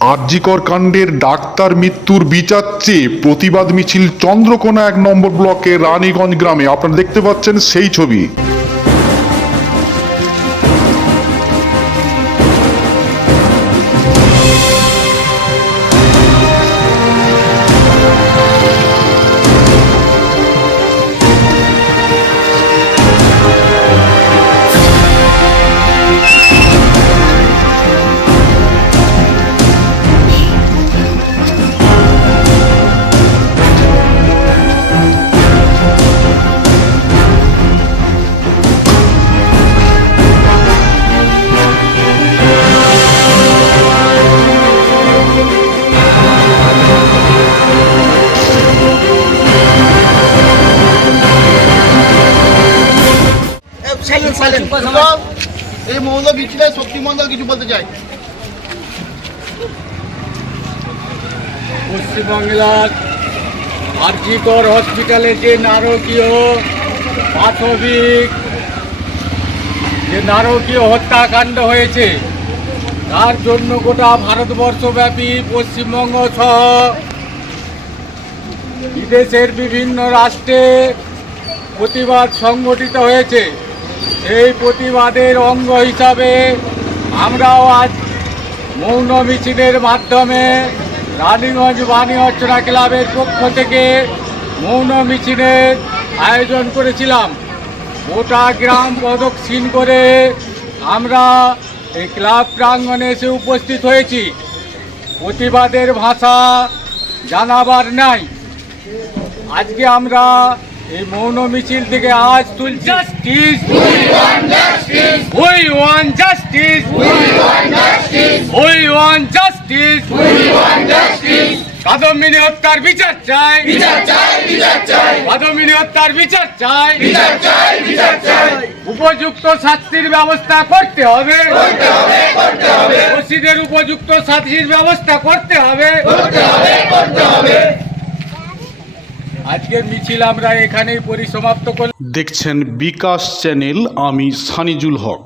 আরজিকর কাণ্ডের ডাক্তার মৃত্যুর বিচার চেয়ে প্রতিবাদ মিছিল চন্দ্রকোনা এক নম্বর ব্লকের রানীগঞ্জ গ্রামে। আপনারা দেখতে পাচ্ছেন সেই ছবি। সাইলেন্ট এই মৌল মন্ডল কিছু বলতে চাই পশ্চিমবাংলার আরজিকর হসপিটালে যে নারকীয় প্রাথমিক যে নারকীয় হত্যাকাণ্ড হয়েছে তার জন্য গোটা ভারতবর্ষব্যাপী পশ্চিমবঙ্গ সহ বিদেশের বিভিন্ন রাষ্ট্রে প্রতিবাদ সংগঠিত হয়েছে। সেই প্রতিবাদের অঙ্গ হিসাবে আমরাও আজ মৌন মিছিলের মাধ্যমে রানীগঞ্জ বাণী অর্চনা ক্লাবের পক্ষ থেকে মৌন মিছিলের আয়োজন করেছিলাম। গোটা গ্রাম প্রদক্ষিণ করে আমরা এই ক্লাব প্রাঙ্গণে এসে উপস্থিত হয়েছি। প্রতিবাদের ভাষা জানাবার নাই। আজকে আমরা এই মৌন মিছিল থেকে আজ তুলছি। Justice we want justice we want justice Kadambini হত্যার বিচার চাই কাদম্বিনী হত্যার বিচার চাই উপযুক্ত শাস্তির ব্যবস্থা করতে হবে। দোষীদের উপযুক্ত শাস্তির ব্যবস্থা করতে হবে। আজকের মিছিল আমরা এখানেই পরিসমাপ্ত করলাম। দেখছেন বিকাশ চ্যানেল আমি সানিজুল হক।